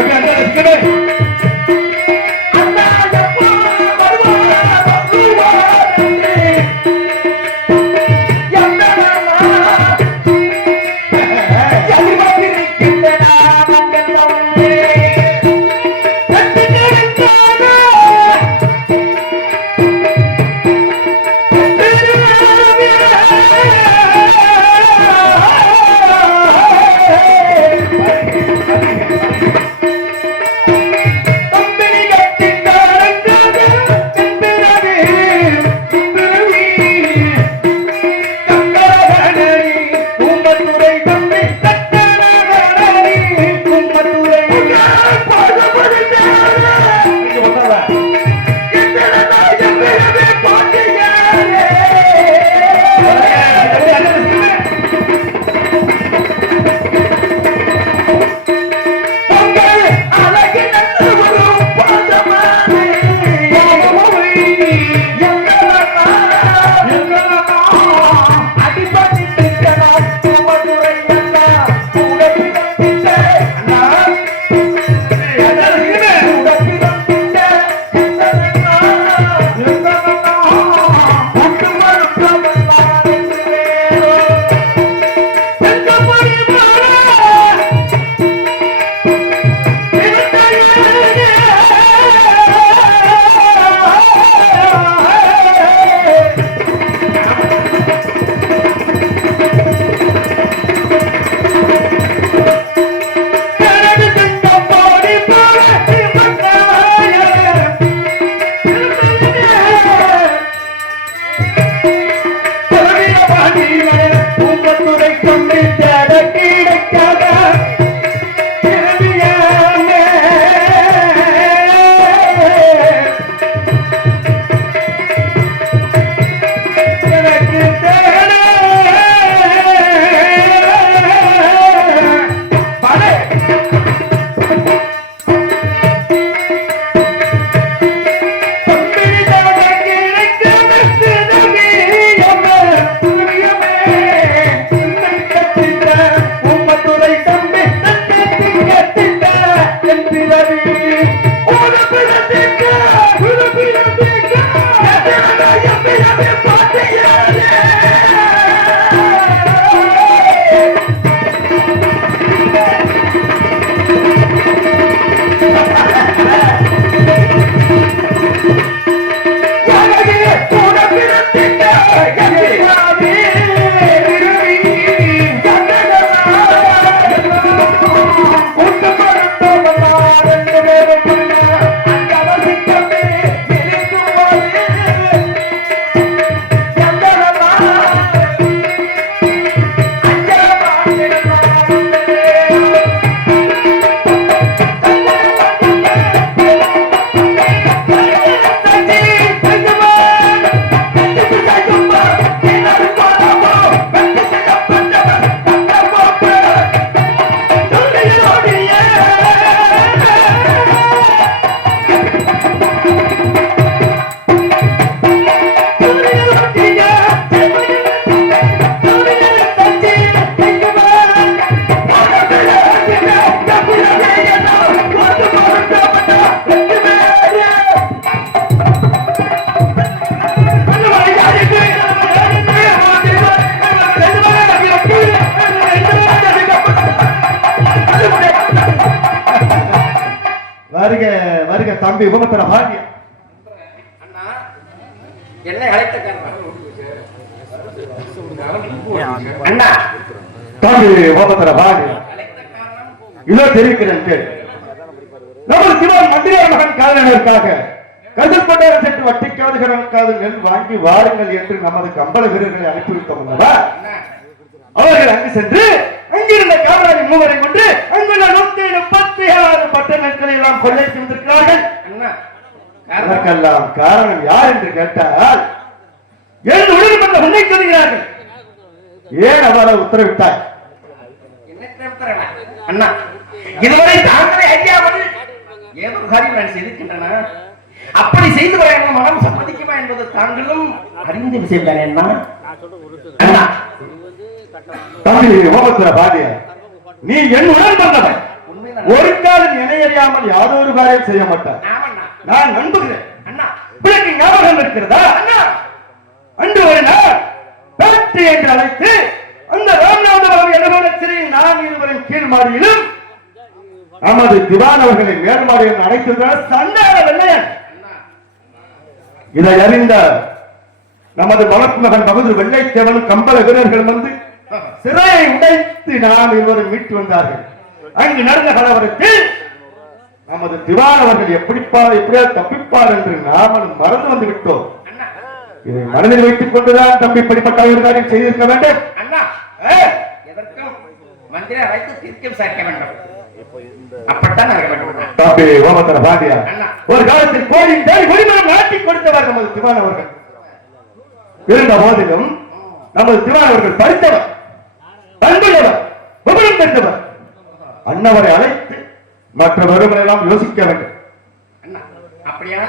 தம்பி வருக வருக தம்பி உமத்தர பாண்டிய அண்ணா என்னை அழைத்த அண்ணா தம்பி உமத்தர தெரிவிக்கிறேன் நமது சிவன் மகன் சென்று வட்டிக்காது கடனுக்காது நெல் வாங்கி வாருங்கள் என்று நமது கம்பள வீரர்களை அல்லவா? அண்ணா. அவர்கள் அங்கு சென்று அங்கிருந்த காவலாளி மூவரை கொண்டு அங்குள்ள நூத்தி முப்பத்தி ஆறு பட்டணங்களை எல்லாம் கொள்ளைக்கு வந்திருக்கிறார்கள். அண்ணா காரணம்? அதற்கெல்லாம் காரணம் யார் என்று கேட்டால் எழுந்து உடன்பட்ட உன்னை சொல்கிறார்கள் ஏன் அவ்வாறு உத்தரவிட்டார்? அண்ணா இதுவரை தாங்களே அறியாமல் ஏதோ காரியம் நான் செய்திருக்கின்றன. அப்படி செய்து வர மனம் சம்மதிக்குமா என்பது தாங்களும் அறிந்த விஷயம் தானே தம்பி ஓபத்திர பாண்டிய நீ என் உடன் வந்தவன் உண்மை இருந்தேன் ஒரு காலம் இணையறியாமல் யாதொரு காரியம் செய்ய மாட்டார். ஆமண்ணா. நான் நம்புகிறேன் அண்ணா. பிறகு ஞாபகம் இருக்கிறதா? அண்ணா. அன்று ஒரு நாள் பேட்டி என்று அழைத்து அந்த ராமநாதபுரம் இடமான சிறையில் நான் இருவரின் கீழ் மாடியிலும் நமது திவான் அவர்களை மேல்மாடியில் அழைத்ததால் சண்டாள வெள்ளையன் இதை அறிந்த நமது வளர்ப்பு மகன் பகுதி வெள்ளைத்தேவனும் கம்பள வீரர்கள் வந்து சிறையை உடைத்து நாம் இருவரும் மீட்டு வந்தார்கள். அங்கு நடந்த கலவரத்தில் நமது திவான் அவர்கள் எப்படிப்பா எப்படியா தப்பிப்பார் என்று நாமளும் மறந்து வந்து விட்டோம். இதை மனதில் வைத்துக் கொண்டுதான் தம்பி இப்படிப்பட்ட ஒரு காரியம் செய்திருக்க வேண்டும். மந்திரி அழைத்து தீர்க்கம் சேர்க்க வேண்டும். அப்பத்தான் நடக்க வேண்டும். தம்பி ஓமத்தர பாண்டியா. ஒரு காலத்தில் கோயில் நாட்டி கொடுத்தவர் நமது திவான் அவர்கள். இருந்த போதிலும் நமது திவான் அவர்கள் படித்தவர் பண்புள்ளவர் தெரிந்தவர் அன்னவரை அழைத்து மற்ற வருவரை எல்லாம் யோசிக்க வேண்டும். அப்படியா?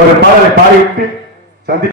ஒரு பாடலை பாடிவிட்டு சந்தி